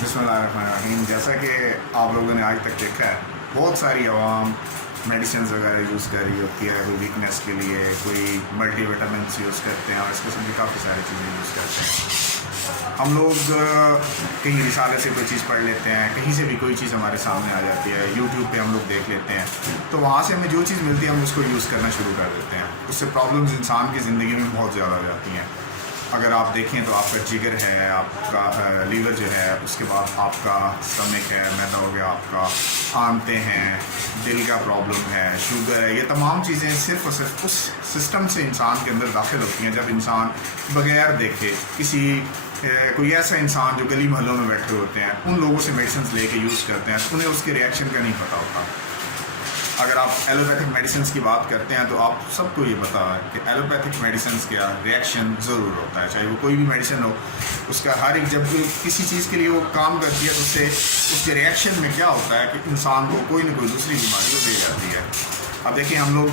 बिस्मिल्लाहिर्रहमानिर्रहीम। जैसा कि आप लोगों ने आज तक देखा है, बहुत सारी आवाम मेडिसिन वगैरह यूज़ कर रही होती है, कोई वीकनेस के लिए, कोई मल्टी विटामिन्स यूज़ करते हैं और इस किस्म की काफ़ी सारी चीज़ें यूज़ करते हैं। हम लोग कहीं रिसाले से कोई चीज़ पढ़ लेते हैं, कहीं से भी कोई चीज़ हमारे सामने आ जाती है, यूट्यूब पे हम लोग देख लेते हैं, तो वहाँ से हमें जो चीज़ मिलती है हम उसको यूज़ करना शुरू कर देते हैं। उससे प्रॉब्लम्स इंसान की ज़िंदगी में बहुत ज़्यादा हो जाती हैं। अगर आप देखें तो आपका जिगर है, आपका लीवर जो है, उसके बाद आपका स्टमक है, मैदा हो गया, आपका आंतें हैं, दिल का प्रॉब्लम है, शुगर है, ये तमाम चीज़ें सिर्फ़ और सिर्फ उस सिस्टम से इंसान के अंदर दाखिल होती हैं जब इंसान बगैर देखे किसी कोई ऐसा इंसान जो गली महलों में बैठे होते हैं उन लोगों से मेडिसिन लेके यूज़ करते हैं, उन्हें उसके रिएक्शन का नहीं पता होता। अगर आप एलोपैथिक मेडिसिन की बात करते हैं तो आप सबको ये पता है कि एलोपैथिक मेडिसिन का रिएक्शन ज़रूर होता है, चाहे वो कोई भी मेडिसिन हो, उसका हर एक जब किसी चीज़ के लिए वो काम करती है तो उससे उसके रिएक्शन में क्या होता है कि इंसान को कोई ना कोई दूसरी बीमारी हो दे जाती है। अब देखिए, हम लोग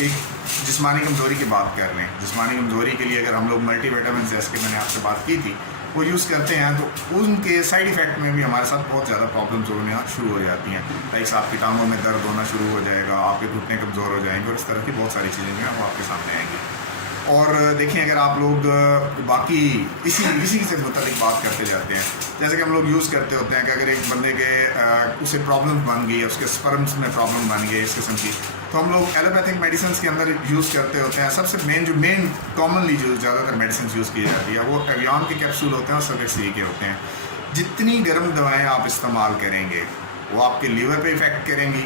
एक जिस्मानी कमज़ोरी की बात कर रहे हैं। जिस्मानी कमज़ोरी के लिए अगर हम लोग मल्टी विटामिन जैसे कि मैंने आपसे बात की थी वो यूज़ करते हैं तो उनके साइड इफ़ेक्ट में भी हमारे साथ बहुत ज़्यादा प्रॉब्लम्स होने शुरू हो जाती हैं। लाइक आपकी टांगों में दर्द होना शुरू हो जाएगा, आपके घुटने कमज़ोर हो जाएंगे और इस तरह की बहुत सारी चीज़ें जो हैं वो आपके सामने आएंगी। और देखें, अगर आप लोग बाकी इसी से मुताबिक बात करते जाते हैं, जैसे कि हम लोग यूज़ करते होते हैं कि अगर एक बंदे के उसे प्रॉब्लम बन गई है, उसके स्पर्म्स में प्रॉब्लम बन गई है इस किस्म की, तो हम लोग एलोपैथिक मेडिसिन के अंदर यूज़ करते होते हैं। सबसे मेन कॉमनली जो ज़्यादातर मेडिसिन यूज़ की जाती है वो एवियन के कैप्सूल होते हैं और सल्फेट सी के होते हैं। जितनी गर्म दवाएँ आप इस्तेमाल करेंगे वो आपके लीवर पे इफ़ेक्ट करेंगी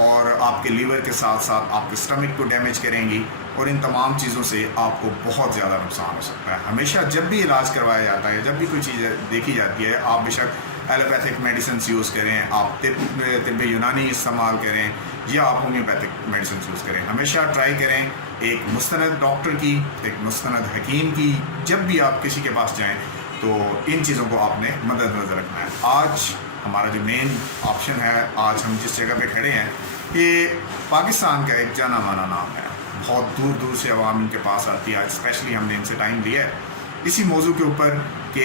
और आपके लीवर के साथ साथ आपके स्टमक को डैमेज करेंगी और इन तमाम चीज़ों से आपको बहुत ज़्यादा नुकसान हो सकता है। हमेशा जब भी इलाज करवाया जाता है, जब भी कोई चीज़ देखी जाती है, आप बेशक एलोपैथिक मेडिसिन यूज़ करें, आप तिब्ब यूनानी इस्तेमाल करें या आप होम्योपैथिक मेडिसिन यूज़ करें, हमेशा ट्राई करें एक मुस्तनद डॉक्टर की, एक मुस्तनद हकीम की। जब भी आप किसी के पास जाएँ तो इन चीज़ों को आपने मद्देनज़र रखना है। आज हमारा जो मेन ऑप्शन है, आज हम जिस जगह पे खड़े हैं, ये पाकिस्तान का एक जाना माना नाम है। बहुत दूर दूर से आवाम इनके पास आती है। आज स्पेशली हमने इनसे टाइम लिया है इसी मौजू के ऊपर कि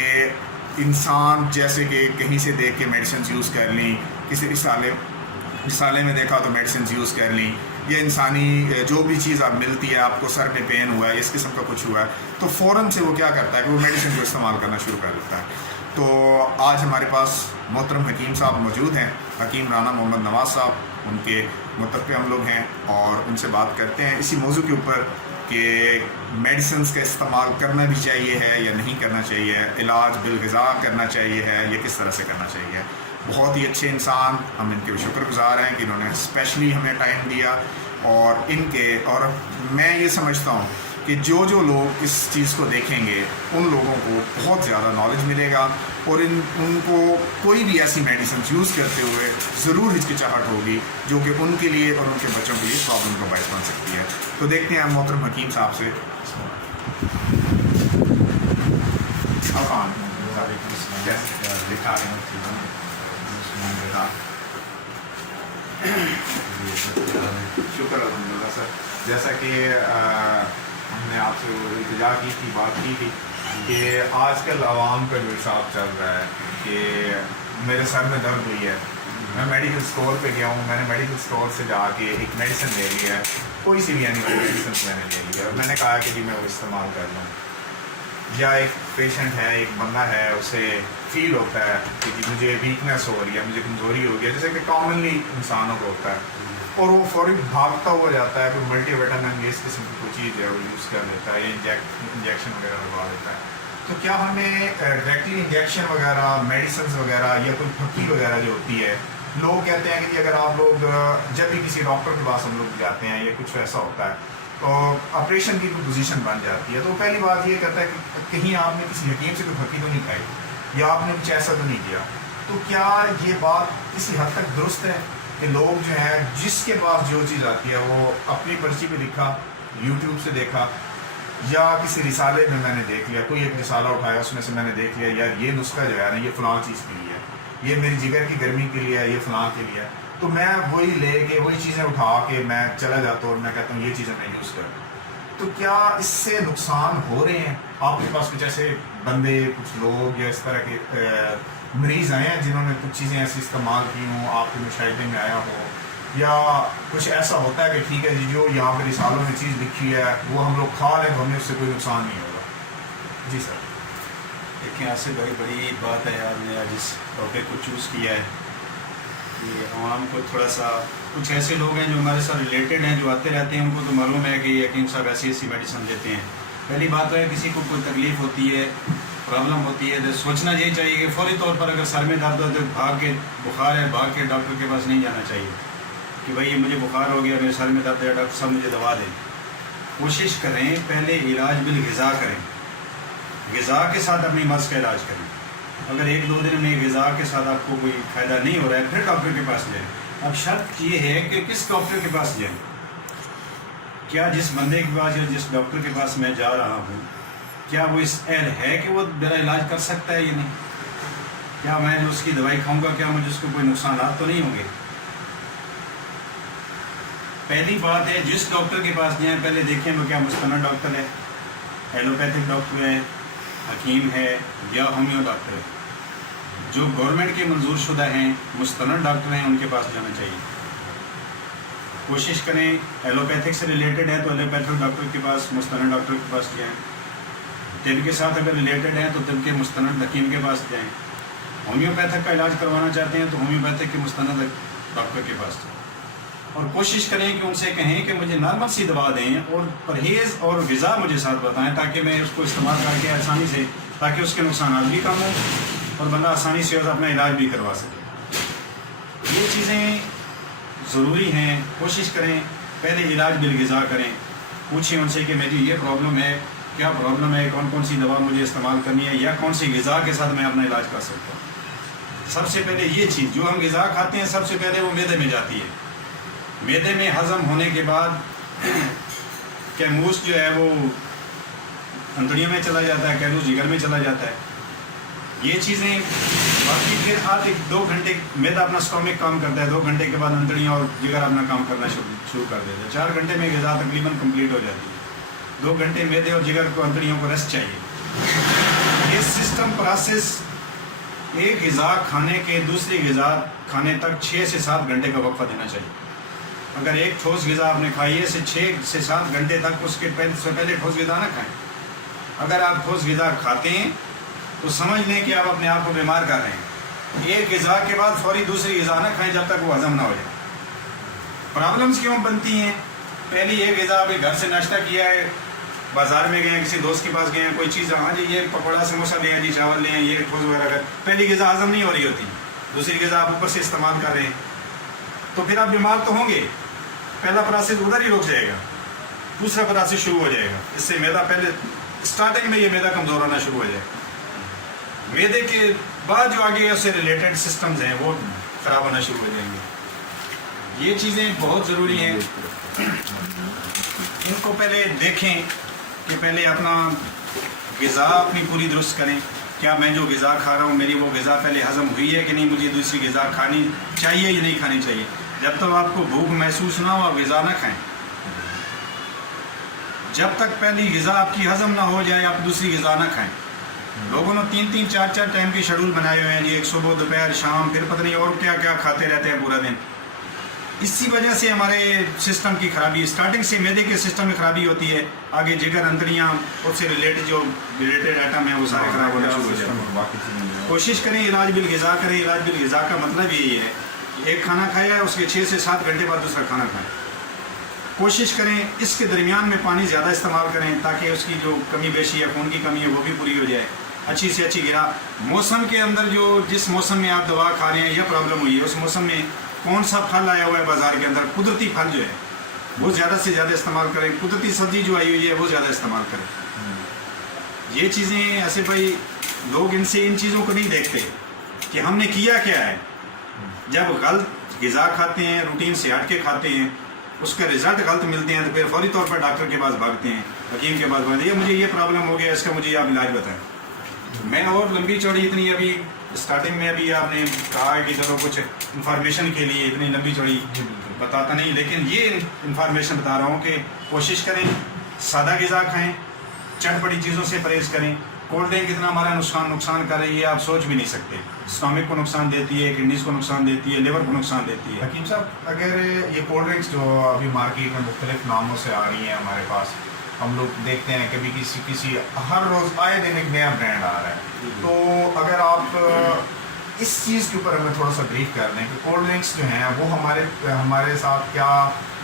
इंसान जैसे कि कहीं से देख के मेडिसिन यूज़ कर ली, किसी रिसाले में देखा तो मेडिसिन यूज़ कर ली, या इंसानी जो भी चीज़ आप मिलती है, आपको सर में पेन हुआ है, इस किस्म का कुछ हुआ है, तो फ़ौरन से वो क्या करता है कि वो मेडिसिन को इस्तेमाल करना शुरू कर देता है। तो आज हमारे पास मोहतरम हकीम साहब मौजूद हैं, हकीम राना मोहम्मद नवाज़ साहब, उनके मुतफ़्क़े हम लोग हैं और उनसे बात करते हैं इसी मौजू के ऊपर कि मेडिसिन का इस्तेमाल करना भी चाहिए है या नहीं करना चाहिए, इलाज बिलग़िज़ा करना चाहिए है या किस तरह से करना चाहिए। बहुत ही अच्छे इंसान, हम इनके शुक्रगुज़ार हैं कि इन्होंने स्पेशली हमें टाइम दिया और मैं ये समझता हूँ कि जो लोग इस चीज़ को देखेंगे उन लोगों को बहुत ज़्यादा नॉलेज मिलेगा और उनको कोई भी ऐसी मेडिसिन यूज़ करते हुए ज़रूर हिचकिचाहट होगी जो कि उनके लिए और उनके बच्चों के लिए प्रॉब्लम का बायस बन सकती है। तो देखते हैं मोहतरम हकीम साहब से। शुक्र अल्हम्दुलिल्लाह सर। जैसा कि हमने आपसे इल्तिजा की थी, बात की थी कि आजकल आवाम का जो हिसाब चल रहा है कि मेरे सर में दर्द हुई है, मैं मेडिकल स्टोर पे गया हूँ, मैंने मेडिकल स्टोर से जाके एक मेडिसिन ले ली है, कोई सी भी एनिमल मेडिसिन मैंने ले ली है और मैंने कहा कि जी मैं वो इस्तेमाल कर लूँ। या एक पेशेंट है, एक बंदा है, उसे फील होता है कि मुझे वीकनेस हो रही है, मुझे कमज़ोरी हो गई है, जैसे कि कॉमनली इंसानों को होता है, और वो फौरी भागता हुआ जाता है, कोई मल्टी विटामिन इस किस्म की कोई चीज़ है वो यूज़ कर लेता है या इंजेक्शन वगैरह लगवा लेता है। तो क्या हमें डायरेक्टली इंजेक्शन वगैरह, मेडिसिन वगैरह या कोई फक्की वगैरह जो होती है, लोग कहते हैं कि अगर आप लोग जब भी किसी डॉक्टर के पास हम लोग जाते हैं या कुछ ऐसा होता है तो ऑपरेशन की कोई पोजीशन बन जाती है, तो पहली बात ये कहता है कि कहीं आपने किसी हकीम से कोई फक्की तो नहीं खाई या आपने कुछ ऐसा तो नहीं किया। तो क्या ये बात किसी हद तक दुरुस्त है कि लोग जो है जिसके पास जो चीज़ आती है वो अपनी पर्ची पे लिखा, यूट्यूब से देखा या किसी रिसाले में मैंने देख लिया, कोई एक रिसाला उठाया उसमें से मैंने देख लिया यार ये नुस्खा जो है ना ये फ़लाँ चीज़ के लिए है, ये मेरी जिगर की गर्मी के लिए है, ये फ़लाँ के लिए है, तो मैं वही लेके वही चीज़ें उठा के मैं चला जाता हूँ और मैं कहता हूँ ये चीज़ें मैं यूज़ कर। तो क्या इससे नुकसान हो रहे हैं? आपके पास कुछ ऐसे बंदे, कुछ लोग या इस तरह के मरीज़ आए हैं जिन्होंने कुछ चीज़ें ऐसी इस्तेमाल की हों, आपके मुशाहिदे में आया हो, या कुछ ऐसा होता है कि ठीक है जी जो यहाँ पर रिसालों में चीज़ लिखी है वो हम लोग खा लें तो हमें उससे कोई नुकसान नहीं होगा? जी सर। देखिए आसिफ भाई, बड़ी बात है आपने आज इस टॉपिक को चूज़ किया है कि आवाम को थोड़ा सा, कुछ ऐसे लोग हैं जो हमारे साथ रिलेटेड हैं, जो आते रहते हैं, उनको तो मालूम है कि यकीन साहब ऐसी ऐसी मेडिसिन देते हैं। पहली बात तो है किसी को कोई तकलीफ़ होती है, प्रॉब्लम होती है, तो सोचना यही चाहिए कि फौरी तौर पर अगर सर में दर्द हो तो भाग के, बुखार है, भाग के डॉक्टर के पास नहीं जाना चाहिए कि भाई ये मुझे बुखार हो गया, मेरे सर में दर्द है, डॉक्टर साहब मुझे दवा दें। कोशिश करें पहले इलाज बिल ग़िज़ा करें, ग़िज़ा के साथ अपनी मर्ज़ का इलाज करें। अगर 1-2 दिन में ग़िज़ा के साथ आपको कोई फ़ायदा नहीं हो रहा है फिर डॉक्टर के पास जाएं। अब शर्त ये है कि किस डॉक्टर के पास जाएं। क्या जिस बंदे के पास या जिस डॉक्टर के पास मैं जा रहा हूँ, क्या वो इस अहल है कि वो मेरा इलाज कर सकता है या नहीं? क्या मैं जो उसकी दवाई खाऊंगा क्या मुझे उसको कोई नुकसान तो नहीं होंगे? पहली बात है जिस डॉक्टर के पास जाएं पहले देखें वो क्या मुस्तनद डॉक्टर है, एलोपैथिक डॉक्टर है, हकीम है या होम्यो डॉक्टर है। जो गवर्नमेंट के मंजूर शुदा हैं, मुस्तनद डॉक्टर हैं, उनके पास जाना चाहिए। कोशिश करें एलोपैथिक से रिलेटेड है तो एलोपैथिक डॉक्टर के पास, मुस्तनद डॉक्टर के पास जाएं। तिल के साथ अगर रिलेटेड है तो तिल के मुस्तनद हकीम के पास जाएं। होम्योपैथिक का इलाज करवाना चाहते हैं तो होम्योपैथिक के मुस्तनद डॉक्टर के पास जाएं। और कोशिश करें कि उनसे कहें कि मुझे नॉर्मल सी दवा दें और परहेज़ और ग़िज़ा मुझे साथ बताएं ताकि मैं उसको इस्तेमाल करके आसानी से, ताकि उसके नुकसान भी कम हों और बंदा आसानी से अपना इलाज भी करवा सके। ये चीज़ें ज़रूरी हैं। कोशिश करें पहले इलाज बिल ग़िज़ा करें, पूछें उनसे कि मेरी ये प्रॉब्लम है, क्या प्रॉब्लम है, कौन कौन सी दवा मुझे इस्तेमाल करनी है या कौन सी ग़िज़ा के साथ मैं अपना इलाज कर सकता हूँ। सबसे पहले ये चीज़ जो हम ग़िज़ा खाते हैं सबसे पहले वो मैदे में जाती है। मैदे में हज़म होने के बाद कैमूस जो है वो अंतड़ियों में चला जाता है, कैमूस जिगर में चला जाता है। ये चीज़ें बाकी फिर आधे 2 घंटे मैदा अपना स्टोमिक काम करता है, 2 घंटे के बाद अंतड़ियाँ और जिगर अपना काम करना शुरू कर देता है। 4 घंटे में ग़िज़ा तकरीबन कंप्लीट हो जाती है। 2 घंटे मैदे और जिगर को, अंतड़ियों को रेस्ट चाहिए। ये सिस्टम प्रोसेस एक ग़िज़ा खाने के दूसरी ग़िज़ा खाने तक 6 से 7 घंटे का वक्फा देना चाहिए। अगर एक ठोस ग़िज़ा आपने खाई है 6 से 7 घंटे तक उसके पहले ठोस ग़िज़ा ना खाएं। अगर आप ठोस ग़िज़ा खाते हैं तो समझ लें कि आप अपने आप को बीमार कर रहे हैं। एक ग़िज़ा के बाद फौरी दूसरी ग़िज़ा ना खाएं जब तक वो हज़म ना हो जाए। प्रॉब्लम्स क्यों बनती हैं? पहली एक ग़िज़ा अभी घर से नाश्ता किया है, बाज़ार में गए हैं, किसी दोस्त के पास गए हैं, कोई चीज़, हाँ जी ये पकौड़ा समोसा ले हैं जी, चावल ले हैं, ये ठोस वगैरह का, पहली ग़िज़ा हज़म नहीं हो रही होती, दूसरी ग़िज़ा आप ऊपर से इस्तेमाल कर रहे हैं तो फिर आप बीमार तो होंगे। पहला प्रोसेस उधर ही रुक जाएगा, दूसरा प्रोसेस शुरू हो जाएगा। इससे मैदा, पहले स्टार्टिंग में ये मैदा कमज़ोर होना शुरू हो जाएगा। मैदे के बाद जो आगे उससे रिलेटेड सिस्टम्स हैं वो ख़राब होना शुरू हो जाएंगे। ये चीज़ें बहुत ज़रूरी हैं, इनको पहले देखें कि पहले अपना ग़िज़ा अपनी पूरी दुरुस्त करें। क्या मैं जो ग़िज़ा खा रहा हूँ मेरी वो ग़िज़ा पहले हज़म हुई है कि नहीं, मुझे दूसरी ग़िज़ा खानी चाहिए या नहीं खानी चाहिए। जब तक आपको भूख महसूस ना हो आप ग़िज़ा ना खाएं। जब तक पहली ग़िज़ा आपकी हज़म ना हो जाए आप दूसरी ग़िज़ा ना खाएं। लोगों ने 3-3, 4-4 टाइम की शेड्यूल बनाए हुए हैं जी, एक सुबह, दोपहर, शाम, फिर पता नहीं और क्या क्या खाते रहते हैं पूरा दिन। इसी वजह से हमारे सिस्टम की खराबी, स्टार्टिंग से मैदे के सिस्टम में खराबी होती है, आगे जिगर, अंतड़ियाँ, उससे रिलेटेड आइटम है वो सारे खराब होना शुरू हो जाते हैं। कोशिश करें इलाज बिल ग़िज़ा करें। इलाज बिल ग़िज़ा का मतलब यही है, एक खाना खाया है उसके 6 से 7 घंटे बाद दूसरा खाना खाएं। कोशिश करें इसके दरमियान में पानी ज़्यादा इस्तेमाल करें ताकि उसकी जो कमी बेशी है, खून की कमी है, वो भी पूरी हो जाए। अच्छी से अच्छी गिरा मौसम के अंदर, जो जिस मौसम में आप दवा खा रहे हैं या प्रॉब्लम हुई है उस मौसम में कौन सा फल आया हुआ है बाज़ार के अंदर, कुदरती फल जो है वो ज़्यादा से ज़्यादा इस्तेमाल करें। कुदरती सब्ज़ी जो आई हुई है वो ज़्यादा इस्तेमाल करें। ये चीज़ें ऐसे भाई लोग इन चीज़ों को नहीं देखते कि हमने किया क्या है। जब गलत ग़िज़ा खाते हैं, रूटीन से हट के खाते हैं, उसका रिज़ल्ट गलत मिलते हैं तो फिर फौरी तौर पर डॉक्टर के पास भागते हैं, हकीम के पास भागते हैं, मुझे ये प्रॉब्लम हो गया, इसका मुझे आप इलाज बताएं। मैं और लंबी चौड़ी इतनी, अभी स्टार्टिंग में अभी आपने कहा है कि चलो कुछ इन्फॉर्मेशन के लिए इतनी लंबी चौड़ी बताता नहीं, लेकिन ये इन्फॉर्मेशन बता रहा हूँ कि कोशिश करें सादा ग़िज़ा खाएँ, चटपटी चीज़ों से परहेज़ करें, कोल्ड ड्रिंक कितना हमारा नुकसान कर रही है आप सोच भी नहीं सकते। स्टोमिक को नुकसान देती है, किडनीज को नुकसान देती है, लिवर को नुकसान देती है। हकीम साहब, अगर ये कोल्ड ड्रिंक्स जो अभी मार्केट में मुख्तलिफ नामों से आ रही हैं हमारे पास, हम लोग देखते हैं कभी किसी हर रोज़ आए दिन एक नया ब्रांड आ रहा है, तो अगर आप इस चीज़ के ऊपर हमें थोड़ा सा ब्रीफ कर दें कि कोल्ड ड्रिंक्स जो हैं वो हमारे साथ क्या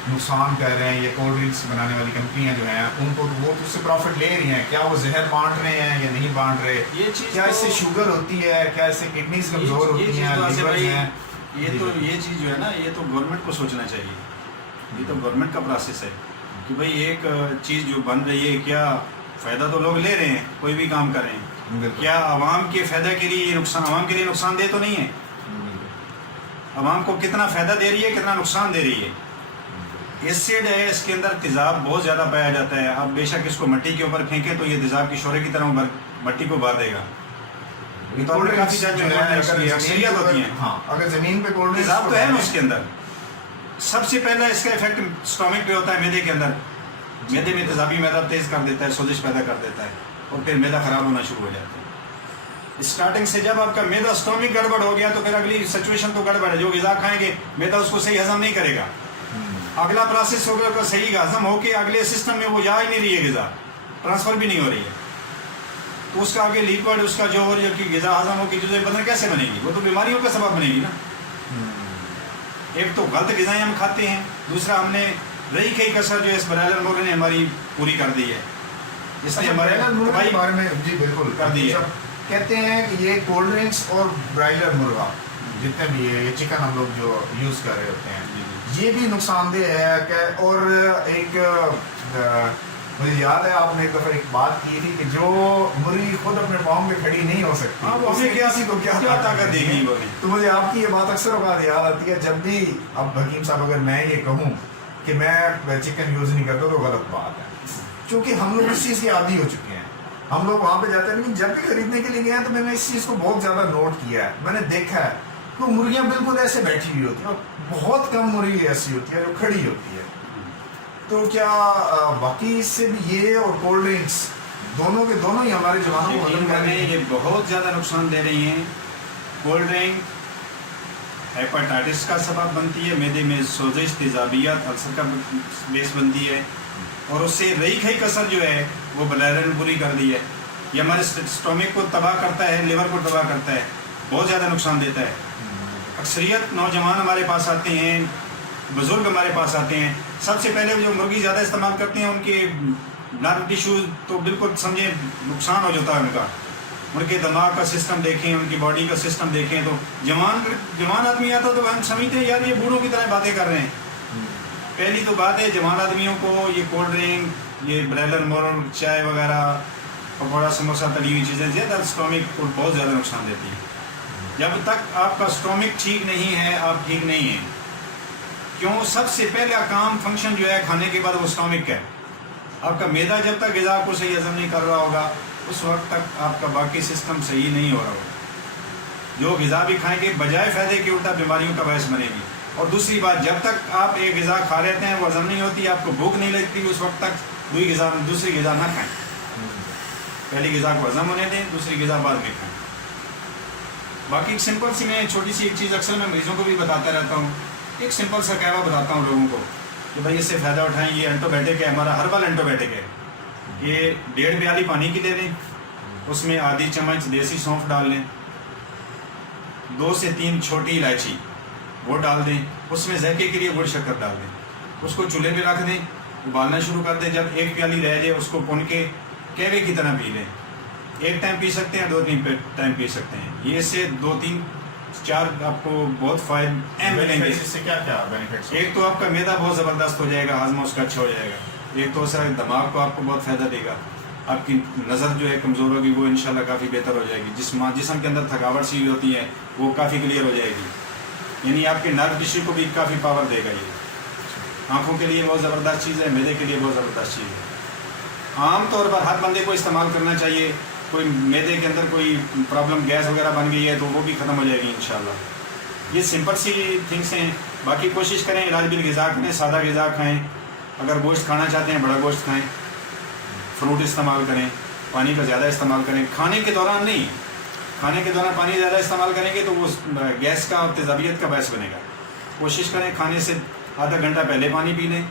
नुकसान कर रहे हैं, ये कोल्ड ड्रिंक्स बनाने वाली कंपनियां जो हैं उनको वो तो उससे प्रॉफिट ले रही हैं, क्या वो जहर बांट रहे हैं या नहीं बांट रहे, ये चीज़ क्या तो, इससे शुगर होती है, क्या इससे किडनीज कमज़ोर होती हैं, लीवर हैं, ये चीज़ जो है ना ये तो गवर्नमेंट को सोचना चाहिए। ये तो गवर्नमेंट का प्रोसेस है कि भाई एक चीज़ जो बन रही है क्या फ़ायदा तो लोग ले रहे हैं, कोई भी काम कर रहे हैं, क्या आवाम के फ़ायदा के लिए नुकसान, आवाम के लिए नुकसानदेह तो नहीं है? आवाम को कितना फ़ायदा दे रही है, कितना नुकसान दे रही है। एसिड है, इसके अंदर तेज़ाब बहुत ज़्यादा पाया जाता है। आप बेशक इसको मिट्टी के ऊपर फेंकें तो ये तेज़ाब की शोरे की तरह मिट्टी को भर देगा। काफी अक्सरियत होती है। हाँ, अगर ज़मीन पे कोल्ड ड्रिंक्स तेज़ाब तो है ना उसके अंदर। सबसे पहला इसका इफेक्ट स्टोमिक पे होता है, मैदे के अंदर। मैदे में तेज़ाबी मैदा तेज़ कर देता है, सोजिश पैदा कर देता है और फिर मैदा ख़राब होना शुरू हो जाता है। स्टार्टिंग से जब आपका मैदा स्टोमिक गड़बड़ हो गया तो फिर अगली सिचुएशन तो गड़बड़ है। जो ग़िज़ा खाएंगे मैदा उसको सही हजम नहीं करेगा। अगला प्रोसेस होगा तो सही हजम होके अगले सिस्टम में वो जा ही नहीं रही है, ग़िज़ा ट्रांसफ़र भी नहीं हो रही है, तो उसका आगे लिक्विड उसका जो हो रही है कि ग़िज़ा हजम होगी जो बदन कैसे बनेगी? वो तो बीमारियों का सबब बनेगी ना। एक तो गलत ग़िज़ाएँ हम खाते हैं, दूसरा हमने रही कई कसर जो इस ब्रायलर मुर्गे ने हमारी पूरी कर दी है, इसने हमारे बारे में जी बिल्कुल कर दी है। कहते हैं कि ये कोल्ड ड्रिंक्स और ब्रायलर मुर्गा जितने भी है, ये चिकन हम लोग जो यूज़ कर रहे होते हैं, ये भी नुकसानदेह है। और एक मुझे याद है आपने एक दफ़ा एक बात की थी कि जो मुर्गी खुद अपने पाँव पे खड़ी नहीं हो सकती, उसमें क्या ताकत देगी वो? तो मुझे आपकी ये बात अक्सर बात याद आती है जब भी, अब हकीम साहब अगर मैं ये कहूँ कि मैं चिकन यूज़ नहीं करता तो गलत बात है, क्योंकि हम लोग इस चीज़ के आदी हो चुके हैं। हम लोग वहाँ पे जाते हैं, लेकिन जब भी खरीदने के लिए गए हैं तो मैंने इस चीज़ को बहुत ज़्यादा नोट किया है, मैंने देखा है तो मुर्गियाँ बिल्कुल ऐसे बैठी हुई होती हैं और बहुत कम मुर्गी ऐसी होती है जो खड़ी होती है। तो क्या बाकी इससे भी ये और कोल्ड ड्रिंक्स दोनों के दोनों ही हमारे जवानों को हजम करने ये बहुत ज़्यादा नुकसान दे रही हैं। कोल्ड ड्रिंक हेपेटाइटिस का सबब बनती है, मैदे में सोजिश, तेज़ाबियत, अल्सर का बेस बनती है, और उससे रही खई कसर जो है वो ब्लैडर में पूरी कर दी है। ये हमारे स्टोमिक को तबाह करता है, लिवर को तबाह करता है, बहुत ज़्यादा नुकसान देता है। अक्सरियत नौजवान हमारे पास आते हैं, बुज़ुर्ग हमारे पास आते हैं, सबसे पहले जो मुर्गी ज़्यादा इस्तेमाल करते हैं उनके नर्व टिश्यू तो बिल्कुल समझे नुकसान हो जाता है उनका। उनके दिमाग का सिस्टम देखें, उनकी बॉडी का सिस्टम देखें तो जवान आदमी आता तो हम समझते हैं यार ये बूढ़ों की तरह बातें कर रहे हैं। पहली तो बात है जवान आदमियों को ये कोल्ड ड्रिंक, ये ब्रायलर मुर्ग, चाय वगैरह, पकौड़ा, समोसा, तली हुई चीज़ें ज़्यादा स्टोमिक को बहुत ज़्यादा नुकसान देती है। जब तक आपका स्टोमिक ठीक नहीं है आप ठीक नहीं हैं। क्यों? सबसे पहला काम फंक्शन जो है खाने के बाद वो स्टोमिक का है। आपका मैदा जब तक ग़िज़ा को सही हजम नहीं कर रहा होगा उस वक्त तक आपका बाकी सिस्टम सही नहीं हो रहा होगा। जो ग़िज़ा भी खाएंगे बजाय फ़ायदे के उल्टा बीमारियों का बायस बनेगी। और दूसरी बात, जब तक आप एक ग़िज़ा खा लेते हैं वो हजम नहीं होती, आपको भूख नहीं लगती, उस वक्त तक दूसरी ग़िज़ा ना खाएं। पहली ग़िज़ा को हजम होने दें, दूसरी ग़िज़ा बाद में खाएं। बाकी एक सिंपल सी मैं छोटी सी एक चीज़ अक्सर मैं मरीज़ों को भी बताता रहता हूँ, एक सिंपल सा कहवा बताता हूँ लोगों को कि भाई इससे फ़ायदा उठाएं। ये एंटीबायोटिक है, हमारा हर्बल एंटीबायोटिक है। ये 1.5 प्याली पानी की ले लें, उसमें आधी चम्मच देसी सौंफ डाल लें, 2 से 3 छोटी इलायची वो डाल दें, उसमें ज़ायके के लिए गुड़ शक्कर डाल दें, उसको चूल्हे पे रख दें, उबालना शुरू कर दें। जब 1 प्याली रह जाए उसको पुन के कहवे की तरह पी लें। एक टाइम पी सकते हैं, 2-3 टाइम पी सकते हैं। ये से 2-3-4 आपको बहुत फ़ायदे मिलेंगे। इससे क्या क्या बेनिफिट्स? एक तो आपका मैदा बहुत ज़बरदस्त हो जाएगा, हाजमा उसका अच्छा हो जाएगा। एक तो सर दिमाग को आपको बहुत फ़ायदा देगा, आपकी नज़र जो है कमज़ोर होगी वो इंशाल्लाह काफ़ी बेहतर हो जाएगी। जिस्म के अंदर थकावट सी होती है वो काफ़ी क्लियर हो जाएगी, यानी आपके नर्व टिश्यू को भी काफ़ी पावर देगा। ये आँखों के लिए बहुत ज़बरदस्त चीज़ है, मैदे के लिए बहुत ज़बरदस्त चीज़ है। आम तौर पर हर बंदे को इस्तेमाल करना चाहिए। कोई मैदे के अंदर कोई प्रॉब्लम गैस वगैरह बन गई है तो वो भी ख़त्म हो जाएगी इंशाल्लाह। ये सिंपल सी थिंग्स हैं। बाकी कोशिश करें इलाज बिल ग़िज़ा करें, सादा ग़िज़ा खाएं। अगर गोश्त खाना चाहते हैं बड़ा गोश्त खाएं, फ्रूट इस्तेमाल करें, पानी का ज़्यादा इस्तेमाल करें, खाने के दौरान नहीं, खाने के दौरान पानी ज़्यादा इस्तेमाल करेंगे तो वो गैस का और तेज़ाबियत का बायस बनेगा। कोशिश करें खाने से आधा घंटा पहले पानी पी लें,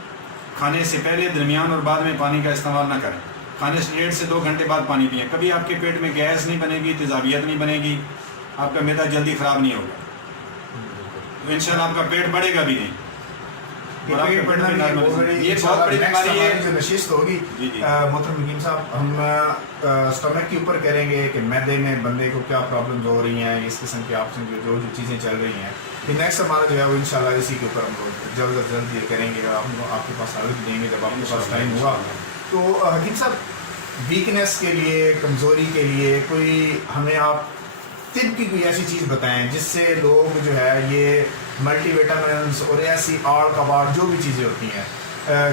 खाने से पहले, दरमियान और बाद में पानी का इस्तेमाल ना करें। खाने से 1.5 से 2 घंटे बाद पानी पिएं। कभी आपके पेट में गैस नहीं बनेगी, तेज़ाबियत नहीं बनेगी, आपका मैदा जल्दी ख़राब नहीं होगा, तो इंशाल्लाह आपका पेट बढ़ेगा भी नहीं। और आपके पेट में ये बहुत बड़ी बीमारी है जो नशिस्त होगी। जी जी। मोहतरम हकीम साहब, हम स्टमक के ऊपर करेंगे कि मैदे में बंदे को क्या प्रॉब्लम्स हो रही हैं, इस किस्म की आपसे जो चीज़ें चल रही हैं, ये नेक्स्ट हमारा जो है वो इंशाल्लाह इसी के ऊपर हम जल्द अज जल्द ये करेंगे, आपके पास हालत देंगे जब आपके पास टाइम हुआ। तो हकीम साहब, वीकनेस के लिए, कमज़ोरी के लिए कोई हमें आप तिब की कोई ऐसी चीज़ बताएं जिससे लोग जो है ये मल्टीविटामिन्स और ऐसी आड़ कबाड़ जो भी चीज़ें होती हैं,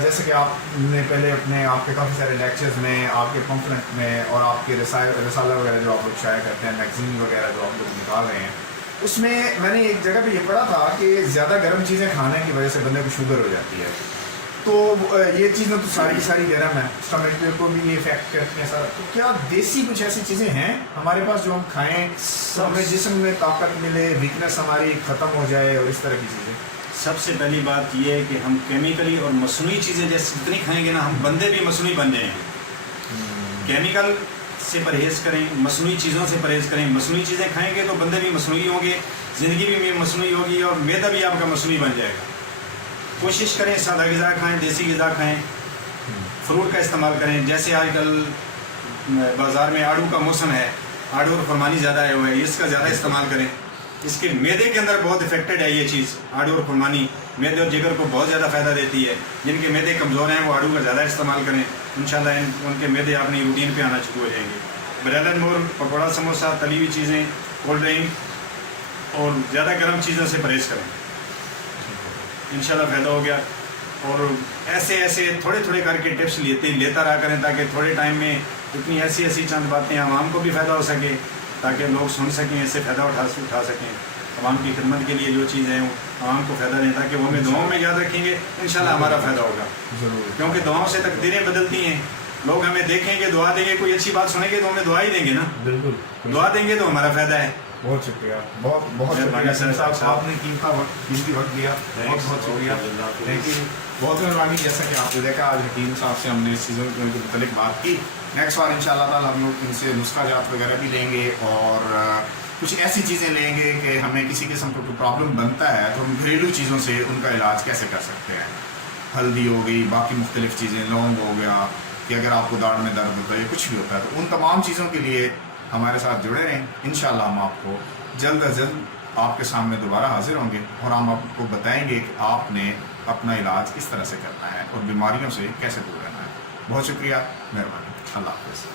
जैसे कि आपने पहले अपने आपके काफ़ी सारे लेक्चर्स में, आपके पम्फलेट में और आपके रसाला वगैरह जो आप लोग शाया करते हैं, मैगजीन वगैरह जो आप लोग निकाल रहे हैं, उसमें मैंने एक जगह पे ये पढ़ा था कि ज़्यादा गर्म चीज़ें खाने की वजह से बंदे को शुगर हो जाती है। तो ये चीज़ें तो सारी की सारी गर्म है, स्टमक को भी ये इफेक्ट करती हैं सारा। तो क्या देसी कुछ ऐसी चीज़ें हैं हमारे पास जो हम खाएं, हमें जिस्म में ताकत मिले, वीकनेस हमारी ख़त्म हो जाए और इस तरह की चीज़ें? सबसे पहली बात यह है कि हम केमिकली और मसनूई चीज़ें जैसे जितनी खाएंगे ना, हम बंदे भी मसनूई बन जाएंगे। केमिकल से परहेज़ करें, मसनूई चीज़ों से परहेज़ करें। मसनूई चीज़ें खाएंगे तो बंदे भी मसनूई होंगे, ज़िंदगी भी मसनूई होगी और मैदा भी आपका मसनूई बन जाएगा। कोशिश करें सादा ग़िज़ा खाएं, देसी ग़िज़ा खाएं, फ्रूट का इस्तेमाल करें। जैसे आजकल बाज़ार में आड़ू का मौसम है, आड़ू और खुरमानी ज़्यादा आए हुए हैं, इसका ज़्यादा इस्तेमाल करें। इसके मैदे के अंदर बहुत इफेक्टेड है ये चीज़, आड़ू और खुरमानी मैदे और जिगर को बहुत ज़्यादा फ़ायदा देती है। जिनके मैदे कमज़ोर हैं वो आड़ू का ज़्यादा इस्तेमाल करें, इंशाल्लाह उनके मैदे अपनी रूटीन पे आना शुरू हो जाएंगे। Bread and more, pakora, samosa, तली हुई चीज़ें, कोल्ड ड्रिंक और ज़्यादा गर्म चीज़ों से परहेज़ करें, इंशाल्लाह फ़ायदा हो गया। और ऐसे ऐसे थोड़े थोड़े करके टिप्स लेता रहा करें, ताकि थोड़े टाइम में इतनी ऐसी ऐसी चंद बातें आवाम को भी फ़ायदा हो सके, ताकि लोग सुन सकें, इससे फ़ायदा उठा सकें। आवाम की खिदमत के लिए जो चीज़ें हैं वो आवाम को फ़ायदा दें, ताकि वो हमें दुआओं में याद रखेंगे, इंशाल्लाह हमारा फ़ायदा होगा। ज़रूर, क्योंकि दुआओं से तकदीरें बदलती हैं। लोग हमें देखेंगे, दुआ देंगे, कोई अच्छी बात सुनेंगे तो हमें दुआ ही देंगे ना, बिल्कुल। दुआ देंगे तो हमारा फ़ायदा है। बहुत शुक्रिया, बहुत बहुत शुक्रिया साहब, आपने कीमती वक्त दिया, बहुत बहुत शुक्रिया, थैंक यू, बहुत मेहरबानी। जैसा कि आपने देखा, आज हकीम साहब से हमने इस चीज़ों के मतलब बात की। नेक्स्ट बार इंशाल्लाह ताला हम लोग इनसे नुस्खा जात वगैरह भी लेंगे और कुछ ऐसी चीज़ें लेंगे कि हमें किसी किस्म का प्रॉब्लम बनता है तो हम घरेलू चीज़ों से उनका इलाज कैसे कर सकते हैं। हल्दी हो गई, बाकी मुख्तलिफ़ चीज़ें, लौंग हो गया, कि अगर आपको दाढ़ में दर्द होता है या कुछ भी होता है तो उन तमाम चीज़ों के लिए हमारे साथ जुड़े रहें। इंशाल्लाह हम आपको जल्द अज जल्द आपके सामने दोबारा हाजिर होंगे और हम आपको बताएंगे कि आपने अपना इलाज किस तरह से करना है और बीमारियों से कैसे दूर रहना है। बहुत शुक्रिया, मेहरबानी, अल्लाह हाफ़िज़।